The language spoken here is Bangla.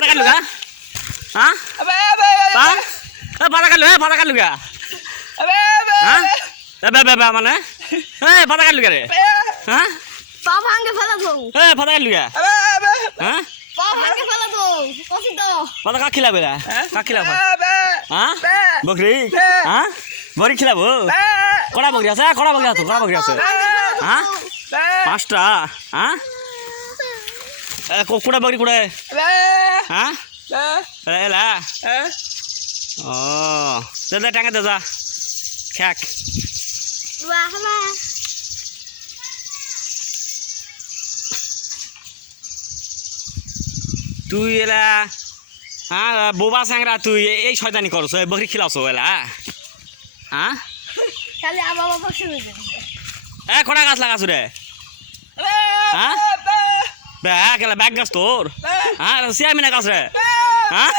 পাতা কাটলু গা হ্যাঁ পাতা কাটলু গা হ্যাঁ মানে পাতা কাটলু গা রে হ্যাঁ পা ভাঙে ফেলা দো পাতা কাটলু গা হ্যাঁ পা ভাঙে ফেলা দো কষি দো পাতা কাক খিলাবে গা কাক খিলাবো হ্যাঁ বকরি হ্যাঁ বড়ি খিলাবো কড়া বকরি আছে হ্যাঁ পাঁচটা হ্যাঁ কুড়া বকরি কুড়ে হ্যাঁ এলা ও দে টাঙ্গে দে যা খ্যাক বাবা তুই এলা হ্যাঁ বোবা স্যাংরা তুই এই শয়তানি করছ বকরি খিলাছ এলা হ্যাঁ খালি আবার বাবা শুরু করে কড়া গাছ লাগাছ রে হ্যাঁ ব্যাগ গাছ তোর হ্যাঁ সিয়ামিনা গাছ রে হ্যাঁ